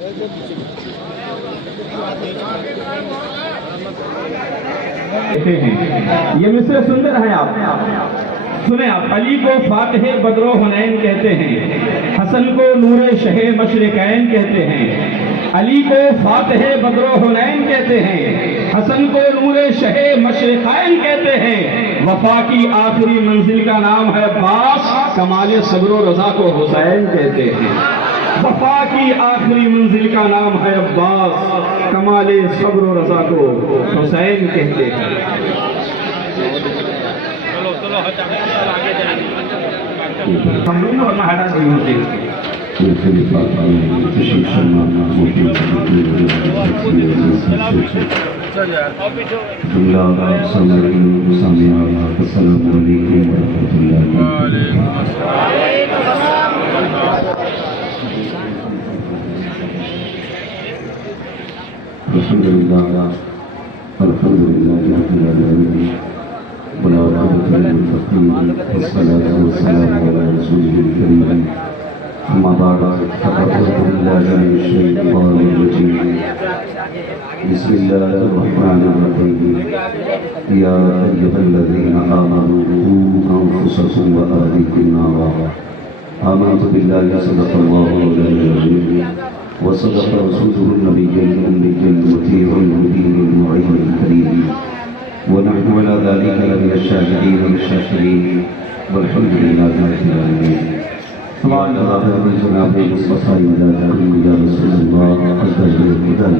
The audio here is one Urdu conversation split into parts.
یہ مصرع سندر ہیں آپ سنیں آپ. علی کو فاتح بدر و حنین کہتے ہیں، حسن کو نور شہ مشرقین کہتے ہیں. علی کو فاتح بدر و حنین کہتے ہیں، حسن کو نور شہ مشرقین کہتے ہیں. وفا کی آخری منزل کا نام ہے عباس، کمال صبر و رضا کو حسین کہتے ہیں. وفا کی آخری منزل کا نام ہے عباس، کمال صبر و رضا کو حسین کہتے ہیں. ہم لوگ اور مہاراج جی ہوتے ہیں. الحمد لله رب العالمين والعاقبة للمتقين والصلاة والسلام على رسوله الكريم. أما بعد فأعوذ بالله من الشيطان الرجيم. بسم الله الرحمن الرحيم. يا أيها الذين آمنوا قوا أنفسكم وأهليكم نارا. آمنت بالله صدق الله مولانا العظيم وصدق رسوله النبي الأمي المطيع المبين المعين الكريم. ونحن على ذلك لمن الشاهدين والشاكرين والحمد لله رب العالمين. سبحان الله جناب مصطفى يا رسول الله أجل الهدى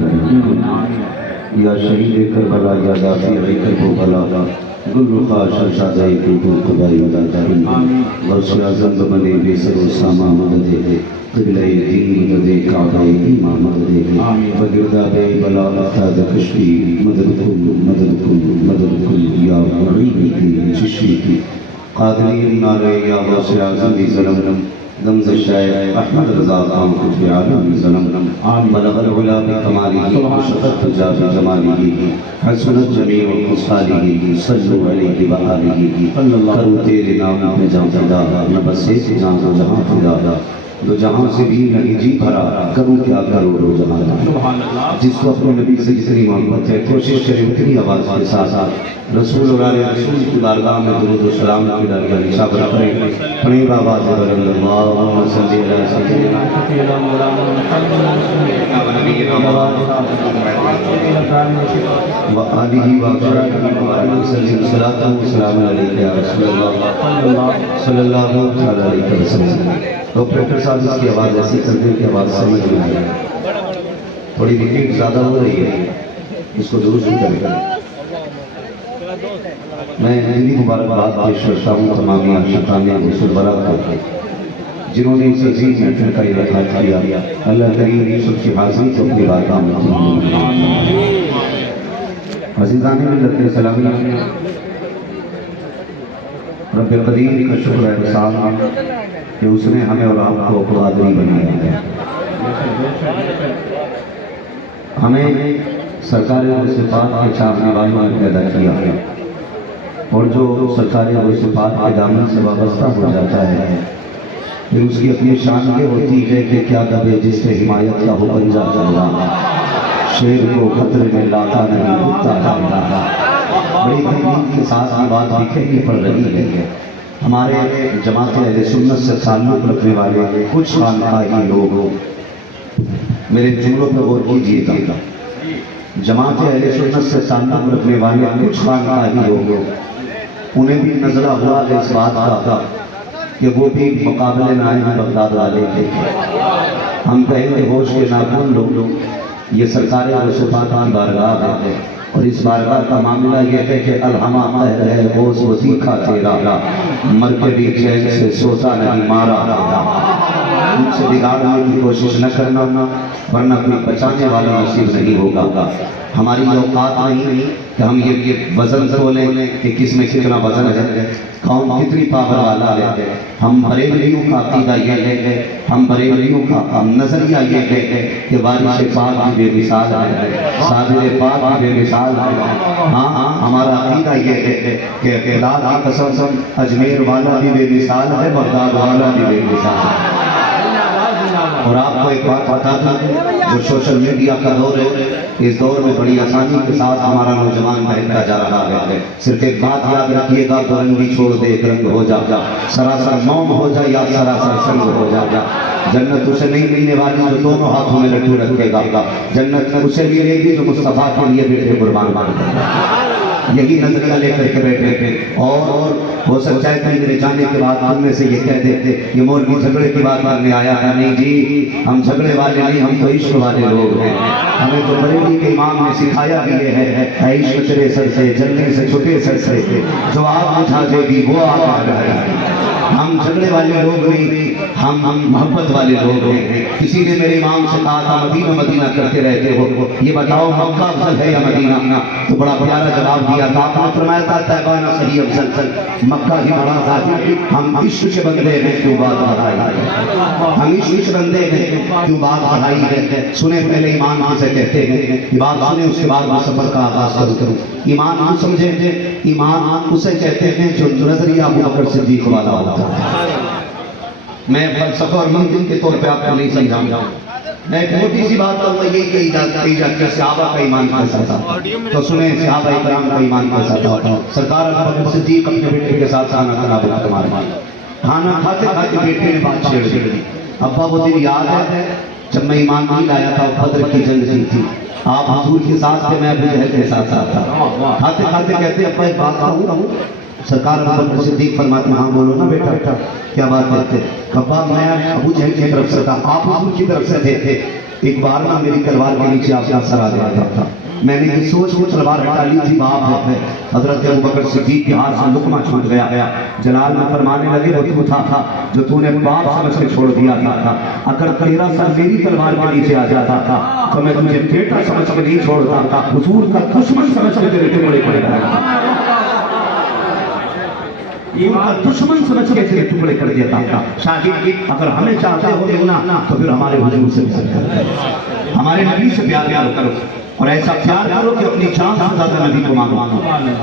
يا شهيد كربلاء يا دافع كربلاء گل رخا شرشادہ کی قبائی داداری غرش اعظم بنے بے سر و ساما مددے قبلہ دین مددے کعبہ ایمان مددے وگرداب بلا افتاد کشفی مددکل یا معین کی چشمی کی قادری نارے یا غرش اعظم بھی ظلم دمز الشاعر احمد رضا خان کتب عالم ظلم بلغ العلا بکمالی وشفت جاب جمالی حسنت جمیع خصالی صلو علیہ وآلہ کرو تیرے نام پہ جان فدا نہ بس ایک جان دو جہاں فدا دو جہاں سے بھی نہیں جی بھرا کروں کیا کرو رو جہاں. جس کو اپنے نبی سے جتنی محبت ہے کوشش کرے اتنی آواز کے ساتھ رسول اللہ رسول کی بارگاہ میں درود و سلام کی درجہ نشاب رکھیں. پڑھیں آواز اللہم صلی علی سیدنا وآلہ وآلہ وسلم صلاۃ و سلام علیہ یا رسول اللہ صلی اللہ علیہ وسلم. آپریٹر صاحب اس کی آواز ایسی کر دیں کہ آواز سمجھ میں آئے. تھوڑی ریپیٹ زیادہ ہو رہی ہے، اس کو درست کریں. میں دلی مبارکباد پیش کرتا ہوں تمام عاشقان رسول اللہ کو جنہوں نے اس عظیم محفل کا انعقاد کیا. اللہ کریم سب کی حاضری کو اپنی بارگاہ میں قبول فرمائے. عزیزان ملت سلامی، رب قدیر کا شکر ہے احسان کہ اس نے ہمیں اور آپ کو قادری بنایا ہے. ہمیں سرکار صفات کے چاہنے والوں نے پیدا کیا ہے، اور جو سرکار صفات کے دامن سے وابستہ ہو جاتا ہے پھر اس کی اپنی شان یہ ہوتی ہے کہ کیا کبھی جس سے حمایت کا ہو پنجہ چل رہا، شیر کو خطرے میں لاتا نہیں اٹھتا جا رہا. بڑی تکلیف کے ساتھ یہ بات لکھنی پڑ رہی ہے. ہمارے جماعت اہل سنت سے تعلق رکھنے والے کچھ خانقاہی لوگ میرے جملوں پہ غور کیجیے گا. جماعت اہل سنت سے تعلق رکھنے والے کچھ خانقاہی لوگ انہیں بھی نظرہ ہوا ہے اس بات کا کہ وہ بھی مقابلے میں آئے بغداد والے تھے. ہم کہیں کہ ہوش کے ناخن لوگ یہ سرکار صفات کی بارگاہ ہے، اور اس بارگاہ کا معاملہ یہ ہے کہ الہما قہر ہے غوث و تیکھا تیرا، مر کے بھی چین سے سوتا نہیں مارا تیرا. ان سے بگاڑنے کی کوشش نہ کرنا ورنہ کوئی بچانے والا نصیب نہیں ہوگا. ہماری اوقات نہیں کہ ہم یہ وزن تولیں کہ کس میں کتنا وزن ہے، کون کتنی پاور والا ہے. ہم بریلویوں کا عقیدہ یہ ہے، ہم بریلویوں کا نظریہ یہ ہے کہ بارش پاک بھی بے مثال ہے، صادر پاک بھی بے مثال ہے. ہاں ہمارا عقیدہ یہ ہے کہ خدا کی قسم اجمیر والا بھی بے مثال ہے، بغداد والا بھی بے مثال ہے. اور آپ کو ایک بات بتا دوں، جو سوشل میڈیا کا دور ہے، اس دور میں بڑی آسانی کے ساتھ ہمارا نوجوان بہتا جا رہا ہے۔ صرف ایک بات یاد رکھیے گا، دو رنگی چھوڑ دے ایک رنگ ہو جا، سراسر موم ہو جا یا سراسر سنگ ہو جا۔ جنت اسے نہیں ملنے والی جو دونوں ہاتھوں میں لٹو رکھے گا، جنت اسے ملے گی جو مصطفیٰ کے لیے بیٹے قربان کر دے گا۔ یہی نظریہ لے کر کے بیٹھے تھے، اور ہو سکتا ہے کہ میرے جانے کے بعد ہم میں سے یہ کہہ دیتے یہ مولوی جھگڑے کی بات کرنے آیا ہے۔ نہیں جی، ہم جھگڑے والے نہیں، ہم تو عشق والے لوگ ہیں۔ ہمیں تو بریلی کے امام نے سکھایا بھی یہ ہے، اے عشق تیرے سر سے جلنے سے چھٹے سر سے جو آپ بجھا دے گی وہ آپ آ جائے۔ ہم جھگڑے والے لوگ نہیں، ہم محبت والے لوگ ہیں۔ کسی نے میرے امام سے کہا تھا مدینہ مدینہ کرتے رہتے ہو، یہ بتاؤ مکہ افضل ہے یا مدینہ؟ تو بڑا پیارا جواب دیا تھا، آپ نے فرمایا تھا طیبہ نہ صحیح افضل، مکہ ہی بڑا ذاتی۔ ہم عشق کے بندے ہیں کیوں بات بڑھائی ہے، ہم عشق کے بندے ہیں کیوں بات بڑھائی ہے۔ سنیں پہلے ایمان کسے کہتے ہیں، یہ بات سنیں اس کے بعد میں سفر کا آغاز کروں۔ ایمان کو سمجھیں، ایمان اسے کہتے ہیں جو نظریہ ابو بکر صدیق والا ہوتا ہے۔ میں فلسفہ اور منطق کے طور پہ آپ کو نہیں سمجھاؤں گا، میں ایک موٹی سی بات کروں گا، یہ کہی جاتی ہے صحابہ کا ایمان کیسا تھا، تو سنیں صحابہ اکرام کا ایمان کیسا تھا۔ سرکار ابو بکر صدیق اپنے بیٹے کے ساتھ کھانا کھانا کھاتے کھاتے بیٹے نے بات چھیڑ دی۔ ابا وہ دن یاد ہے جب میں ایمان نہیں لایا تھا، بدر کی جنگ تھی، آپ حضور کے ساتھ تھے، میں ابو جہل کے ساتھ تھا۔ کھاتے کھاتے کہتے ابا ایک بات کہوں؟ سرکار ابو بکر صدیق فرماتے ہیں ہاں بولو نا بیٹا، کیا بات کہتے؟ ابا میں ابو جہل کی طرف سے تھا، آپ حضور کی طرف سے تھے۔ ایک بار نا میری تلوار کے نیچے آپ کا سر آ گیا تھا، میں نے یہ سوچ وہ تلوار ہٹا لی تھی، باپ ہے حضرت ابو بکر صدیق کے ہاتھ سے لقمہ چھوٹ گیا۔ جلال میں فرمانے لگے وہ تھا جو تو نے باپ سمجھ کے چھوڑ دیا تھا، اگر تیرا سر میری تلوار کے نیچے آ جاتا تھا تو میں تجھے بیٹا سمجھ کے نہیں چھوڑتا تھا، حضور کا دشمن سمجھ کے تیرے ٹکڑے پڑے گا، دشمن سمجھ کے تیرے ٹکڑے کر دیتا تھا۔ شاہد اگر ہمیں چاہتے ہو دینا تو پھر ہمارے حضور سے ہمارے نبی سے پیار کرو، اور ایسا پیار کرو کہ اپنی جان سے زیادہ نبی کو مانو،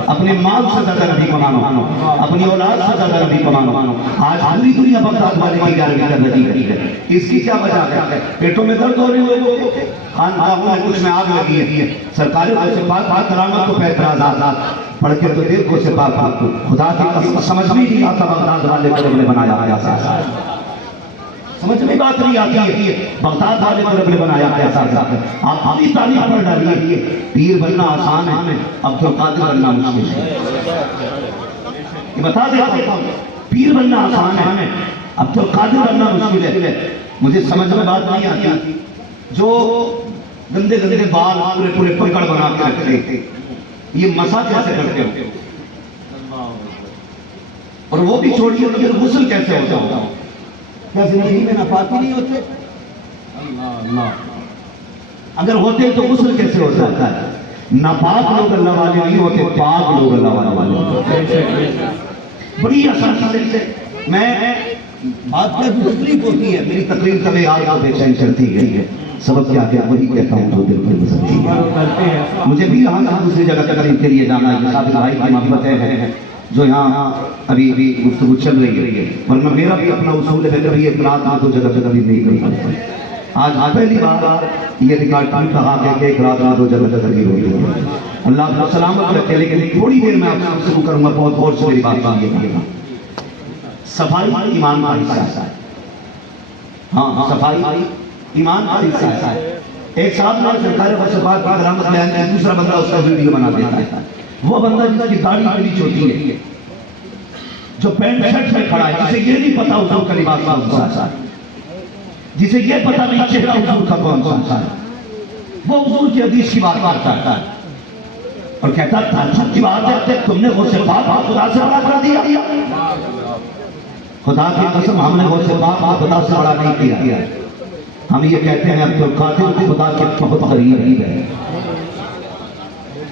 اپنے مال سے زیادہ نبی کو مانو، اپنی اولاد سے زیادہ نبی کو مانو۔ آج پوری دنیا بغداد والے کی گیارہویں کر رہی ہے، اس کی کیا وجہ ہے؟ پیٹوں میں درد ہو رہے لوگوں کو، خانقاہوں میں کچھ میں آگ لگی ہے، سرکاری سے پاک کرامت کو پہ اعتراضات پڑھ کے تو دل کو سے پاک خدا کی قسم سمجھ میں نہیں آتا بغداد والے کو رب نے بنایا کیسا، سمجھ میں بات نہیں آتی ہے بغداد والے کو رب نے بنایا کیسا۔ آپ اپنی تعریف پڑھ ڈالیے، پیر بننا آسان ہے، عبد القادر بننا مشکل ہے۔ یہ بتا دیتا ہوں، پیر بننا آسان ہے، عبد القادر بننا مشکل ہے۔ مجھے سمجھ میں بات نہیں آتی جو گندے گندے بال پورے پورے پکڑ بنا کے رکھتے ہیں، یہ مسا کیسے کرتے ہو؟ اور وہ بھی چھوڑیے تو پھر غسل کیسے ہوتا ہوگا؟ کیا زندگی میں ناپاکی نہیں ہوتے؟ اگر ہوتے تو غسل کیسے ہو سکتا ہے؟ ناپاک لوگ اللہ والے نہیں ہوتے، پاک لوگ اللہ والے ہوتے۔ بڑی آسانی سے میں بات کا تکلیف ہوتی ہے، میری تقریر کبھی آج کو بے چین چلتی ہے، سبب کیا کہ وہی کہتا ہوں جو دل پر گزرتی ہے۔ مجھے بھی یہاں سے دوسری جگہ تقریر کے لیے جانا ہے، صاحب بھائی کی محبت ہے جو یہاں ابھی گفتگو چل رہی ہے، ورنہ میرا بھی اپنا اصول ہے، کبھی ایک رات میں دو جگہ تقریر نہیں کر سکتا۔ آج پہلی بار یہ ریکارڈ ٹائم کہا کہ ایک رات میں دو جگہ تقریر ہوئی ہے، اللہ کو سلامت رکھے۔ لیکن تھوڑی دیر میں آپ سے گفتگو کروں گا، بہت غور سے میری بات سنیے گا۔ صفائی ایمان کا حصہ ہے، ہاں صفائی ایمان کا حصہ ہے۔ ایک صاحب نے سرکار وصفات کا علامت بیان کی، دوسرا بندہ اس کا ویڈیو بنا دیتا ہے، وہ بندہ جس کی داڑھی کلیچ ہوتی ہے، جو پینٹ شرٹ میں کھڑا ہے، جسے یہ نہیں پتا حضور کا لباس کون سا ہے، جسے یہ پتا نہیں چہرہ حضور کا کون سا ہے، وہ حضور کی حدیث کی بات کرتا ہے اور کہتا ہے سچی بات ہے تم نے غوث پاک خدا سے بڑا کر دیا، خدا کی قسم ہم نے غوث پاک خدا سے بڑا نہیں کیا۔ ہم یہ کہتے ہیں عبد القادر خدا کے بہت قریب ہے،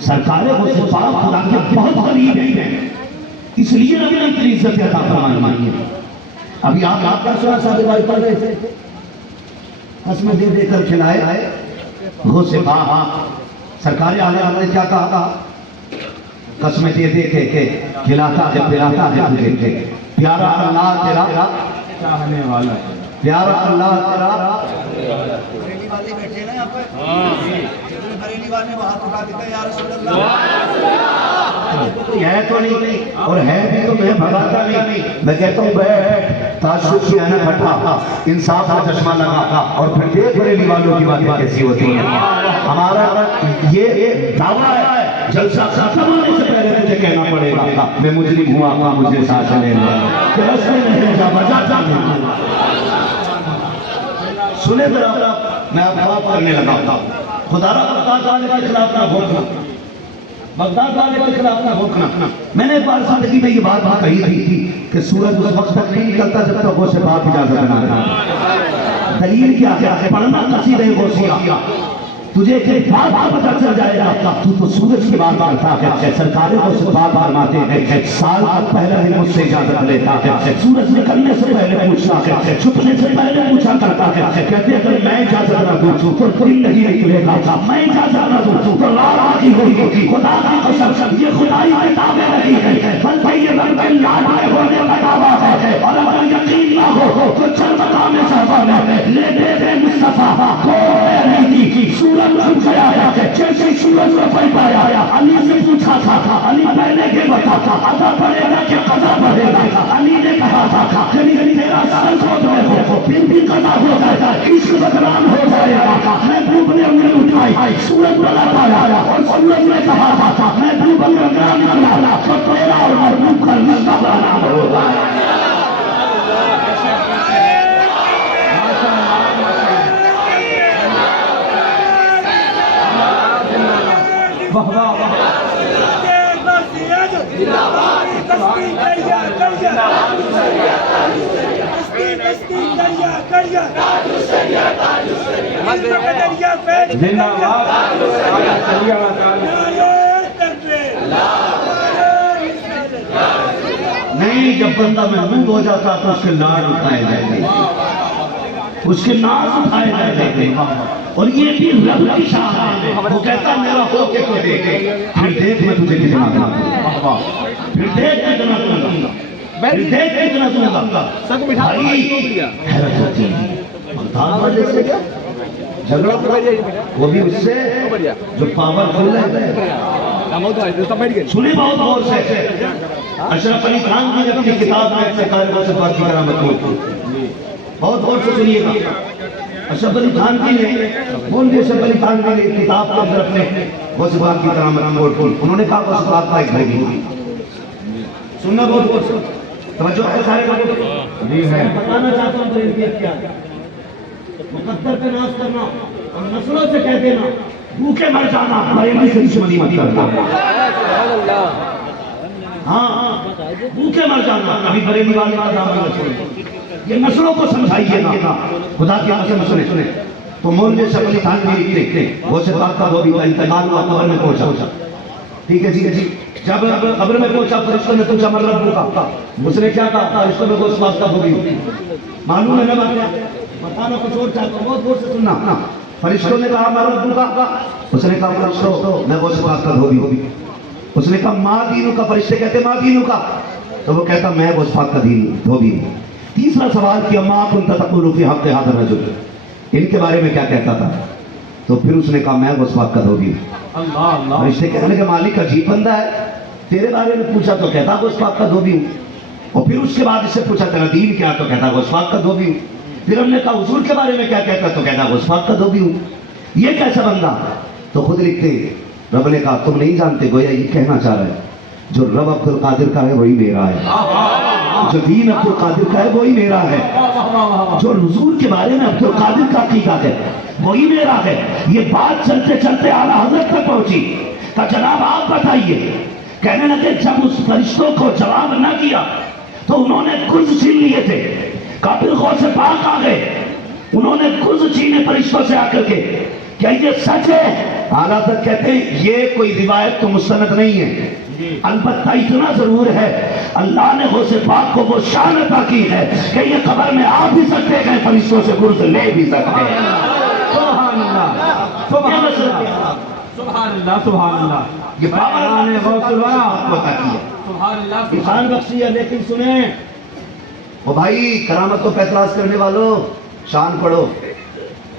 سرکار غوث پاک خدا کے بہت قریب ہیں، اس لیے نبی نے اتنی عزت عطا فرمائی ہے۔ ابھی آپ کا سنا صاحب بھائی پڑھ رہے تھے، قسمیں دے دے کر کھلائے غوث پاک، سرکار عالم نے کیا کہا؟ قسمیں دے دے کے کھلاتا ہے پلاتا ہے تجھے، پیارا اللہ تیرا چاہنے والا ہے، پیارا اللہ تیرا بریلی والے بیٹھے نا یہاں پہ جتنے بریلی والے وہاں اٹھا دیتے یا رسول اللہ کوئی ہے تو نہیں، اور ہے بھی تو میں بھگاتا نہیں، میں کہتا ہوں بیٹھ تعصب کی ہے نا ہٹا، انصاف کا چشمہ لگا، اور پھر دیکھ بریلی والوں کی باتیں کیسی ہوتی ہیں۔ ہمارا یہ دعویٰ ہے جلسہ ختم ہونے سے پہلے مجھے کہنا پڑے گا میں مجرم ہوں، آقا مجھے ساتھ لے لو، کہ رستے نہیں جا بجا جانا۔ سنے ذرا میں اب بات کرنے لگا تھا، خدا را بغداد والے کے خلاف نہ بھوکنا، بغداد والے کے خلاف نہ بھوکنا۔ میں نے ایک بار زندگی میں یہ بات کہی تھی کہ سورج اس وقت تک نہیں نکلتا جب تک وہ سے بات اجازت نہ دے۔ دلیل کیا ہے؟ پڑھنا قصیدہ غوثیہ، تجھے ایک بات پتہ چل جائے گا، تو سورج کی بات کرتا ہے، سرکار غوث پاک فرماتے ہیں سال کا پہلا دن مجھ سے اجازت لیتا ہے، سورج نکلنے سے پہلے پوچھتا ہے، چھپنے سے پہلے پوچھا کرتا ہے، کہتے ہیں اگر میں اجازت نہ دوں تو دن نہیں نکلے گا، میں اجازت نہ دوں تو رات آتی ہوگی۔ خدا کی قسم یہ خدائی کتابیں نہیں ہے بلکہ یہ رب کے لانے ہونے کا دعویٰ ہے، اور اگر یقین نہ ہو تو چل مقام صحابہ میں لے دے دے مصطفیٰ کوئی نہیں کی سورج چھپ گیا ہے، جیسے سورج میں پڑ پایا علی سے پوچھا تھا، علی پہلے کے بتا تھا ادا پڑے گا کہ قضا پڑے گا؟ علی نے کہا تھا کہ تیرا سر کھود میں ہو پھر بھی قضا ہو جائے گا، عشق بدنام ہو جائے گا۔ میں دھوپ نے انگلی اٹھائی، سورج بلا پایا، اور سورج نے کہا تھا میں دھوپ نے انگلی نکالا تو تیرا اور دھوپ کا مصطفیٰ نام ہوگا۔ نہیں، جب بندہ محمود ہو جاتا تو اس کے لاڈ اٹھائے جاتے، اس کے ناز اٹھائے جاتے، اور یہ بھی رب کی شان ہے۔ وہ کہتا میرا ہو کے تو دیکھ، پھر دیکھ میں تجھے کتنا دوں گا، پھر دیکھ کتنا دوں گا، پھر دیکھ کتنا دوں گا۔ بھائی حیرت ہوتی ہے بغداد والے سے جھگڑا وہ بھی اس سے جو پاورفل ہے۔ سنی بہت غور سے اشرف علی خان کی اپنی کتاب میں سرکار غوث پاک کی کرامت ہوئی، بہت غور سے سنیے گا۔ اشرف علی خان کی نے مولوی اشرف علی خان کی نے کتاب کے اندر اپنے غوث پاک کی کرامت کوٹ، انہوں نے کہا غوث پاک کا ایک بھائی ہوئی، سننا بہت غور سے توجہ ہے سارے لوگوں جی ہے۔ بتانا چاہتا ہوں تربیت کیا ہے، مقدر پہ ناز کرنا اور نسلوں سے کہہ دینا بھوکے مر جانا، بریلی سے دشمنی مت کرنا۔ ہاں بھوکے مر جانا، ابھی بریلی والے کا دعویٰ نہ چھوڑیں، یہ نسلوں کو سمجھائیے گا، خدا کی قسم سنیں۔ تو مولوی اشرف علی خان بھی لکھتے غوث پاک کا وہ بھی انتقال ہوا، قبر میں پہنچا، ٹھیک ہے جی، جب قبر میں پہنچا فرشتوں نے پوچھا من ربک، اس نے کیا کہا؟ فرشتوں نے غوث پاک کا وہ بھی معلوم ہے نا بات، بتانا کچھ اور چاہتا ہوں، بہت غور سے سننا۔ فرشتوں نے کہا من ربک، اس نے کہا فرشتوں میں غوث پاک کا دھوبی ہوں۔ اس نے کہا ما دینک، فرشتے کہتے ما دینک، تو وہ کہتا میں غوث پاک کا دھوبی ہوں۔ تیسرا سوال کیا ما کنت تقول فی حق ھذا الرجل، ان کے بارے میں کیا کہتا تھا؟ تو پھر اس نے کہا میں غوث پاک کا دھوبی ہوں۔ فرشتے کہنے لگے مالک عجیب بندہ ہے، تیرے بارے میں پوچھا تو کہتا غوث پاک کا دھوبی ہوں، اور پھر اس کے بعد اس سے پوچھا تیرا دین کیا تو کہتا غوث پاک کا دھوبی ہوں، پھر ہم نے کہا حضور کے بارے میں کیا کہتا تو کہتا غوث پاک کا دھوبی ہوں، یہ کیسا بندہ؟ تو خود لکھتے رب نے کہا تم نہیں جانتے، گویا یہ کہنا چاہ رہا ہے جو رب عبد القادر کا ہے وہی میرا ہے، جو دین عبد القادر کا ہے وہی میرا ہے، جو حضور کے بارے میں عبد القادر کا عقیدہ ہے وہی میرا ہے۔ یہ بات چلتے چلتے اعلیٰ حضرت تک پہنچی، کہ جناب آپ بتائیے، کہنے لگے جب اس فرشتوں کو جواب نہ کیا تو انہوں نے کچھ چھین لیے تھے، کافر غوث پاک آ گئے، انہوں نے کچھ چھینے فرشتوں سے آ کر کے، کیا یہ سچ ہے؟ اعلیٰ حضرت کہتے ہیں یہ کوئی روایت تو مستند نہیں ہے، البتہ اتنا ضرور ہے اللہ نے غوث پاک کو وہ شان عطا کی ہے کہ یہ قبر میں آ بھی سکتے ہیں، فرشتوں سے گرز لے بھی سکتے ہیں۔ سبحان اللہ سبحان اللہ سبحان اللہ سبحان اللہ، یہ بیان غوث اللہ عطا کی ہے، سبحان اللہ انسان بخشی ہے۔ لیکن سنیں وہ بھائی کرامت کو پہ اعتراض کرنے والوں، شان پڑھو،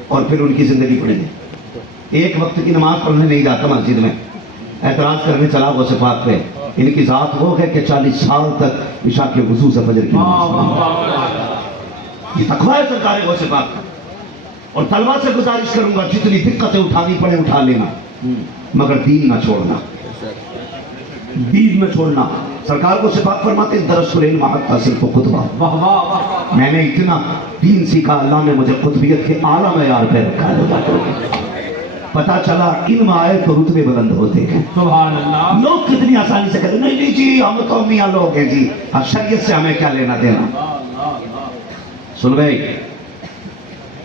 اور پھر ان کی زندگی پڑھیں گے. ایک وقت کی نماز پڑھنے نہیں جاتا مسجد میں, اعتراض کرنے چلا غوث پاک پہ. ان کی ذات وہ ہے کہ 40 سال تک عشاء کے وضو سے فجر کی نماز پڑھی. یہ تقویٰ ہے سرکار غوث پاک کا. اور طلبہ سے گزارش کروں گا جتنی دقتیں اٹھانی پڑے اٹھا لینا, مگر دین نہ چھوڑنا, دین نہ چھوڑنا. سرکار غوث پاک فرماتے ہیں درس العلم حتی صرف خطبہ. میں نے اتنا دین سیکھا, اللہ نے مجھے قطبیت کے اعلیٰ معیار پہ رکھا ہے. پتا چلا علم آئے تو رتبے بلند ہوتے ہیں. سبحان اللہ. لوگ کتنی آسانی سے کہتے ہیں نہیں جی ہم تو میاں لوگ ہیں جی, شریعت سے ہمیں کیا لینا دینا. سن بھائی,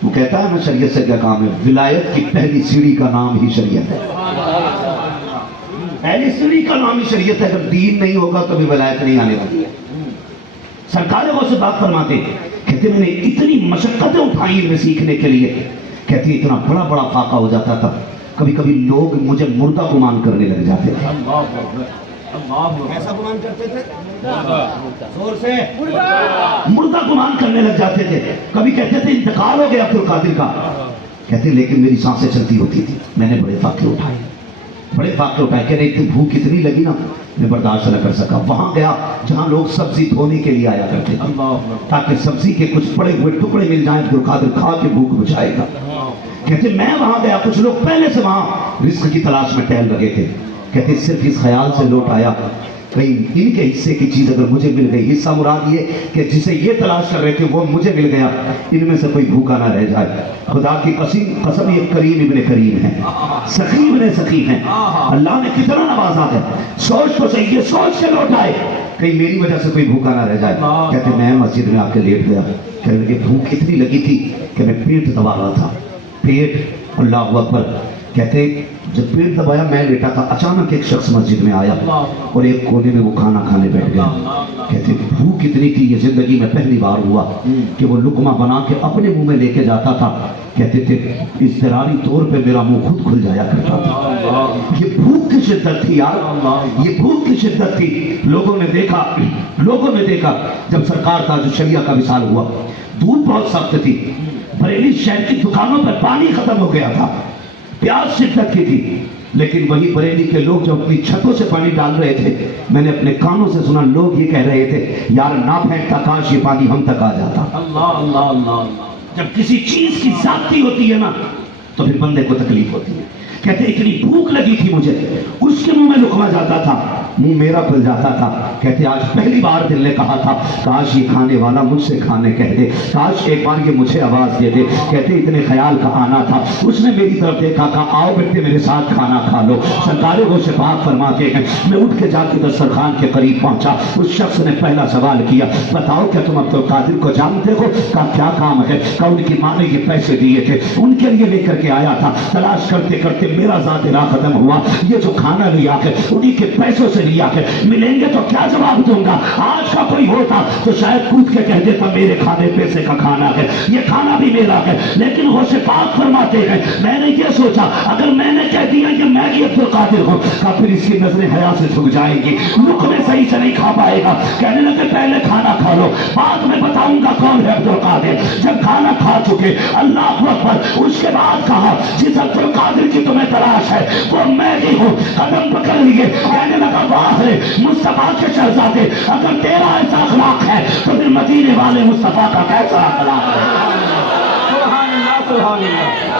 وہ کہتا ہے نا شریعت سے کیا کام ہے. ولایت کی پہلی سیڑھی کا نام ہی شریعت ہے. پہلی سیڑھی کا نام ہی شریعت ہے. اگر دین نہیں ہوگا تو بھی ولایت نہیں آنے والی ہے. سرکار غوث پاک فرماتے کہتے میں نے اتنی مشقتیں اٹھائی علم سیکھنے کے لیے, کہتے اتنا بڑا بڑا فاقہ ہو جاتا تھا, کبھی کبھی لوگ مجھے مردہ گمان کرنے لگ جاتے تھے. ایسا گمان کرتے تھے زور سے, مردہ گمان کرنے لگ جاتے تھے. کبھی کہتے تھے انتقال ہو گیا عبد القادر کا, کہتے لیکن میری سانسیں چلتی ہوتی تھی. میں نے بڑے فاقے اٹھائے, بڑے فاقے اٹھائے. کہہ رہے تھے بھوک اتنی لگی نا میں برداشت نہ کر سکا. وہاں گیا جہاں لوگ سبزی دھونے کے لیے آیا کرتے تھے, تاکہ سبزی کے کچھ پڑے ہوئے ٹکڑے مل جائیں. عبد القادر کھا کے بھوک بجھائے گا. کہتے میں وہاں گیا, کچھ لوگ پہلے سے وہاں رزق کی تلاش میں ٹہل لگے تھے. کہتے صرف اس خیال سے لوٹ آیا کہیں ان کے حصے کی چیز اگر مجھے مل گئی, حصہ مراد یہ کہ جسے یہ تلاش کر رہے تھے وہ مجھے مل گیا, ان میں سے کوئی بھوکا نہ رہ جائے. خدا کی قسم یہ کریم ابن کریم ہے, سخی ابن سخی ہیں. اللہ نے کتنا نوازا ہے. سوچ تو صحیح, یہ سوچ کے لوٹ آئے کہیں میری وجہ سے کوئی بھوکا نہ رہ جائے. کہتے میں مسجد میں آ کے لیٹ گیا. کہنے لگے بھوک اتنی لگی تھی کہ میں پیٹ دبا رہا تھا, پیٹ. اللہ اکبر. کہتے جب پیٹ دبایا میں لیٹا تھا, اچانک ایک شخص مسجد میں آیا اور ایک کونے میں وہ کھانا کھانے بیٹھ گیا. کہتے بھوک اتنی تھی, یہ زندگی میں پہلی بار ہوا کہ وہ لقمہ بنا کے اپنے منہ میں لے کے جاتا تھا. کہتے تھے اضطراری طور پہ میرا منہ خود کھل جایا کرتا تھا. یہ بھوک کی شدت تھی یار, یہ بھوک کی شدت تھی. لوگوں نے دیکھا جب سرکار تاج الشریعہ کا وصال ہوا, دھوپ بہت سخت تھی. بریلی شہر کی دکانوں پر پانی ختم ہو گیا تھا, پیاس شدت کی تھی. لیکن وہی بریلی کے لوگ جو اپنی چھتوں سے پانی ڈال رہے تھے, میں نے اپنے کانوں سے سنا لوگ یہ کہہ رہے تھے یار نہ پھینکتا, کاش یہ پانی ہم تک آ جاتا. اللہ اللہ اللہ. جب کسی چیز کی ذاتی ہوتی ہے نا تو پھر بندے کو تکلیف ہوتی ہے. کہتے اتنی بھوک لگی تھی مجھے, اس کے منہ میں لقمہ جاتا تھا, منہ میرا کھل جاتا تھا. کہتے آج پہلی بار دل نے کہا تھا کاش یہ کھانے والا مجھ سے کھانے کہہ دے, کاش ایک بار یہ مجھے آواز دے دے. کہتے اتنے خیال کا آنا تھا. اس نے میری طرف دیکھا, کہا آؤ بیٹے میرے ساتھ کھانا کھا لو. سرکار غوث پاک فرماتے ہیں میں اٹھ کے جا کے دسترخوان کے قریب پہنچا. اس شخص نے پہلا سوال کیا, بتاؤ کیا تم عبد القادر کو جانتے ہو؟ کہا کیا کام ہے؟ کہا ان کی ماں نے یہ پیسے دیے تھے, ان کے لیے لے کر کے آیا تھا. تلاش کرتے کرتے میرا ذات راہ ختم ہوا. یہ جو کھانا لیا ہے انہی کے پیسوں سے لیا ہے. ملیں گے تو کیا جواب دوں گا؟ آج کا کوئی ہوتا تو شاید کود کے کہہ دیتا میرے کھانے پیسے کا کھانا ہے, یہ کھانا بھی میرا ہے. لیکن غوث پاک فرماتے ہیں میں نے یہ سوچا اگر میں نے کہہ دیا کہ میں یہ عبد القادر ہوں, کہا پھر اس کی نظریں حیا سے جھک جائیں گی, لقمے صحیح سے نہیں کھا پائے گا. کہنے لگے پہلے کھانا کھا لو, بعد میں بتاؤں گا کون ہے عبد القادر. جب کھانا کھا چکے اللہ اکبر, اس کے بعد کہا جس عبد القادر کی تمہیں تلاش ہے وہ میں ہی ہوں. قدم پکڑ لیے, کہنے لگا واہ رے مصطفیٰ کے شہزادے, اگر تیرا ایسا اخلاق ہے تو پھر مدینے والے مصطفیٰ کا کیسا اخلاق ہے؟ سبحان اللہ سبحان اللہ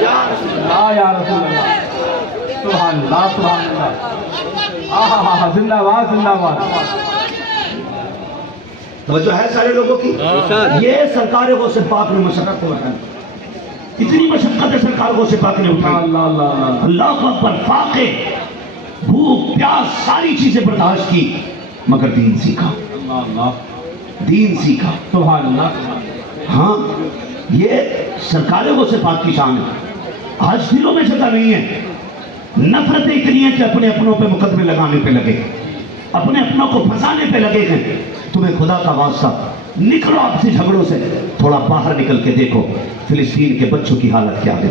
یا رسول اللہ, سبحان اللہ سبحان اللہ. زندہ باد زندہ باد. توجہ ہے سارے لوگوں کی. یہ سرکار غوث پاک نے مشقت اٹھائی, اتنی مشقت ہے سرکار غوث پاک نے اٹھائی. اللہ اکبر. فاقے, بھوک, پیاس, ساری چیزیں برداشت کی, مگر دین سیکھا. دین سیکھا. سبحان اللہ. ہاں یہ سرکار غوث پاک کی شان ہے. آج دلوں میں جگہ نہیں ہے. نفرتیں اتنی ہیں کہ اپنے اپنوں پہ مقدمے لگانے پہ لگے, اپنے اپنوں کو پھنسانے پہ لگے ہیں. تمہیں خدا کا واسطہ نکلو آپسی جھگڑوں سے, تھوڑا باہر نکل کے دیکھو فلسطین کے بچوں کی حالت کیا ہے.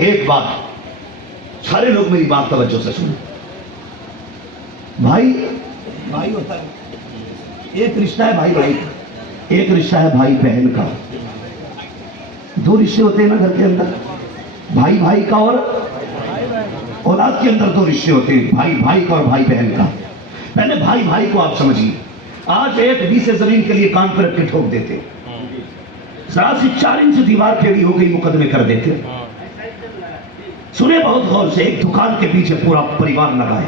ایک بات سارے لوگ میری بات توجہ سے سنیں. بھائی بھائی ہوتا ہے, ایک رشتہ ہے بھائی بھائی کا, ایک رشتہ ہے بھائی بہن کا. دو رشتے ہوتے ہیں نا گھر کے اندر, بھائی بھائی کا اور اولاد کے اندر دو رشتے ہوتے ہیں, بھائی بھائی کا اور بھائی بہن کا. پہلے بھائی بھائی کو آپ سمجھیے. آج ایک بیسے زمین کے لیے کان پر رکھ کے ٹھوک دیتے, ذرا سی 4 انچ دیوار ٹیڑھی ہو گئی مقدمے کر دیتے. سنے بہت غور سے, ایک دکان کے پیچھے پورا پریوار لگا ہے.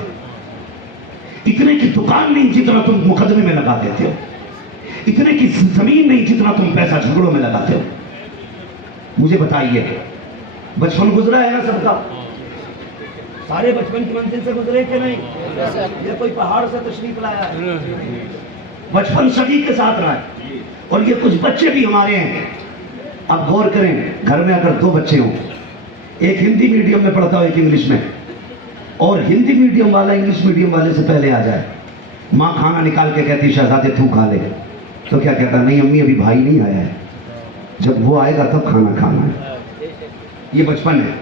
اتنے کی دکان نہیں جتنا تم مقدمے میں لگا دیتے ہو, اتنے کی زمین نہیں جتنا تم پیسہ جھگڑوں میں لگاتے ہو. مجھے بتائیے, بچپن گزرا ہے نا سب کا؟ سارے بچپن کی منزل سے گزرے کہ نہیں؟ یہ کوئی پہاڑ سے تشریف لایا ہے؟ بچپن سبھی کے ساتھ رہا ہے. اور یہ کچھ بچے بھی ہمارے ہیں. اب غور کریں, گھر میں اگر 2 بچے ہوں, ایک ہندی میڈیم میں پڑھتا ہو ایک انگلش میں, اور ہندی میڈیم والا انگلش میڈیم والے سے پہلے آ جائے, ماں کھانا نکال کے کہتی شہزادے تو کھا لے, تو کیا کہتا؟ نہیں امی ابھی بھائی نہیں آیا ہے, جب وہ آئے گا تب کھانا کھانا ہے. یہ بچپن ہے.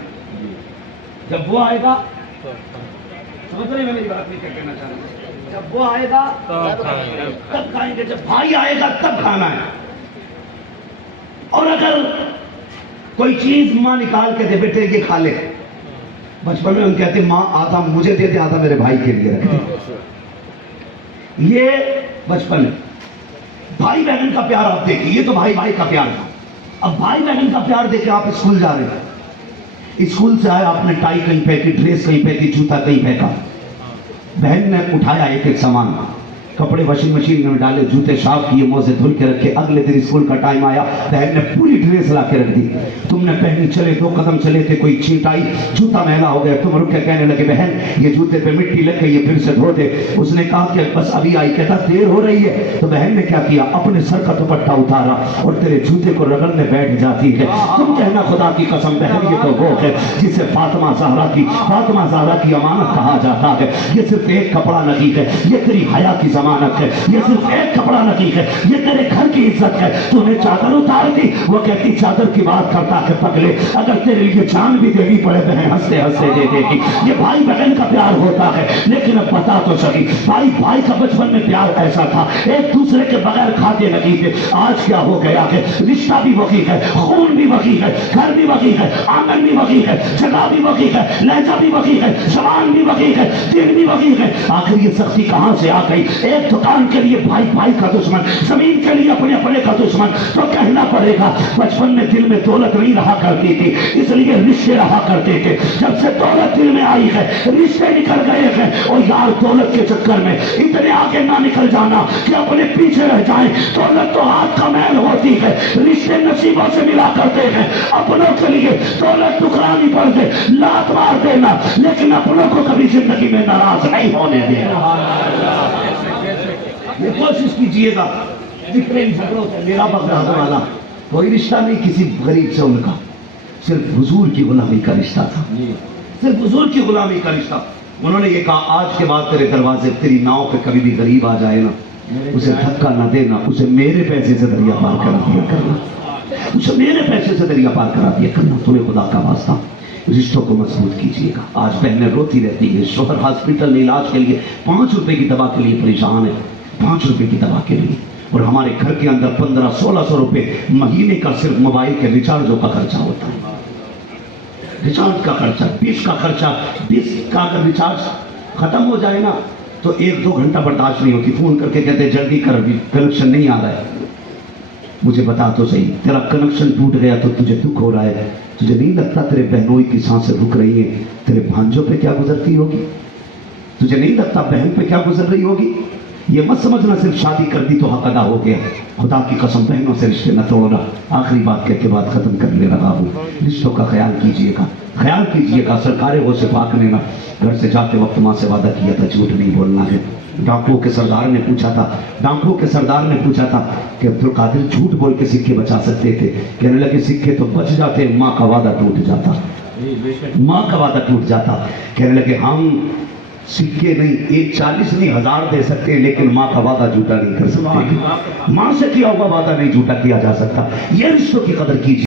جب وہ آئے گا, سمجھ رہے ہیں میری بات نہیں کہنا چاہ رہا ہوں, جب وہ آئے گا تب کھائیں گے, جب بھائی آئے گا تب کھانا ہے. اور اگر کوئی چیز ماں نکال کے دے, بیٹے یہ کھا لے, بچپن میں ہم کہتے ماں آدھا مجھے دے دے, آدھا میرے بھائی کے لیے رکھ دے. یہ بچپن ہے. بھائی بہن کا پیار آپ دیکھیے, یہ تو بھائی بھائی کا پیار تھا. اب بھائی بہن کا پیار دیکھے آپ اسکول جا رہے ہیں, اسکول سے آئے, آپ نے ٹائی کہیں پھینکی, ڈریس کہیں پھینکی, جوتا کہیں پھینکا. بہن نے اٹھایا ایک ایک سامان, کپڑے واشنگ مشین میں ڈالے, جوتے صاف کیے, موزے دھل کے رکھے. اگلے دن اسکول کا ٹائم آیا, بہن نے پوری ڈریس لا کے رکھ دی. تم نے پہنی, چلے 2 قدم چلے تھے, کوئی چھینٹ آئی, جوتا میلا ہو گیا. تم رک کے کہنے لگے بہن یہ جوتے پہ مٹی لگ گئی ہے, پھر سے دھو دے. اس نے کہا کہ بس ابھی آئی. کہتا دیر ہو رہی ہے. تو بہن نے کیا کیا, اپنے سر کا دوپٹہ اتارا اور تیرے جوتے کو رگڑنے بیٹھ جاتی ہے. تم کہنا خدا کی قسم بہن یہ تو وہ ہے جسے فاطمہ زہرا کی امانت کہا جاتا ہے. یہ صرف ایک کپڑا نہیں ہے, یہ تیری حیا کی ضمانت ہے. یہ صرف ایک کپڑا نہیں ہے, یہ تیرے گھر کی عزت ہے. تو نے چادر اتار دی, وہ کہتی چادر کی بات کرتا کہ پگلے اگر تیرے لیے جان بھی دینی پڑے بہن ہنستے ہنستے دے دے گی. یہ بھائی بہن کا پیار ہوتا ہے. لیکن اب بتا تو سکی, بھائی بھائی کا بچپن میں پیار ایسا تھا, ایک دوسرے کے بغیر کھاتے نہیں تھے. آج کیا ہو گیا کہ رشتہ بھی وہی ہے, خون بھی وہی ہے, گھر بھی وہی ہے, آنگن بھی وہی ہے, جگہ بھی وہی ہے, لہجہ بھی وہی ہے, زبان بھی وہی ہے, دل بھی وہی ہے. آخر یہ سختی کہاں سے آ گئی؟ ایک دکان کے لیے بھائی بھائی کا دشمن, زمین کے لیے اپنے اپنے کا دشمن. تو کہنا پڑے گا بچپن میں دل میں دولت نہیں رہا کرتی تھی, اس لیے رشتے رہا کرتے تھے. جب سے دولت دل میں آئی ہے رشتے نکل گئے ہیں. اور یار دولت کے چکر میں اتنے آگے نہ نکل جانا کہ اپنے پیچھے رہ جائیں. دولت تو ہاتھ کا میل ہوتی ہے, رشتے نصیبوں سے ملا کرتے ہیں. اپنوں کے لیے دولت ٹکرانی پڑ دے, لات مار دینا, لیکن اپنوں کو کبھی زندگی میں ناراض نہیں ہونے دینا. یہ کوشش کیجئے گا جتنے جھگڑوں سے میرا بغداد والا کوئی رشتہ نہیں کسی غریب سے ان کا, صرف حضور کی غلامی کا رشتہ تھا, صرف حضور کی غلامی کا رشتہ. انہوں نے یہ کہا آج کے بعد تیرے دروازے, تیری ناؤ پہ کبھی بھی غریب آ جائے نا, اسے دھکا نہ دینا, اسے میرے پیسے سے دریا پار کرا دیا کرنا, اسے میرے پیسے سے دریا پار کرا دیا کرنا. تمہیں خدا کا واسطہ رشتوں کو مضبوط کیجیے گا. آج بہنیں روتی رہتی ہیں, شوہر ہاسپٹل میں علاج کے لیے 5 روپے کی دوا کے لیے پریشان ہے, 5 روپے کی دوا کے لیے. اور ہمارے گھر کے اندر 1500-1600 روپے مہینے کا صرف موبائل کے ریچارجوں کا خرچہ ہوتا ہے. ریچارج کا خرچہ 20 کا خرچہ, 20 کا اگر ریچارج ختم ہو جائے نا تو 1-2 گھنٹہ برداشت نہیں ہوتی. فون کر کے کہتے جلدی کر, کنیکشن نہیں آ رہا ہے. مجھے بتا تو صحیح, تیرا کنیکشن ٹوٹ گیا تو تجھے دکھ ہو رہا ہے. تجھے نہیں لگتا تیرے بہنوئی کی سانسیں رک رہی ہیں, تیرے بھانجوں پہ کیا گزرتی ہوگی؟ تجھے نہیں لگتا بہن پہ کیا گزر رہی ہوگی؟ یہ مت سمجھنا صرف شادی کر دی تو حق ادا ہو گیا. خدا کی قسم بہنوں سے رشتے نہ توڑنا. آخری بات کہہ کے بات ختم کر لے رہا ہوں. رشتوں کا خیال کیجیے گا, خیال کیجیے گا. سرکار غوث پاک نے نا گھر سے جاتے وقت ماں سے وعدہ کیا تھا جھوٹ نہیں بولنا ہے. ڈاکوؤں کے سردار نے پوچھا تھا کہ عبدالقادر جھوٹ بول کے سکے بچا سکتے تھے. کہنے لگے سکے تو بچ جاتے, ماں کا وعدہ ٹوٹ جاتا, ماں کا وعدہ ٹوٹ جاتا. کہنے لگے ہم سکے نہیں 140 نہیں 1000 دے سکتے, لیکن ماں کا وعدہ جھوٹا نہیں کر سکتے. ماں سے کیا ہوا وعدہ نہیں جھوٹا کیا جا سکتا. یہ رشتوں کی قدر کیجیے.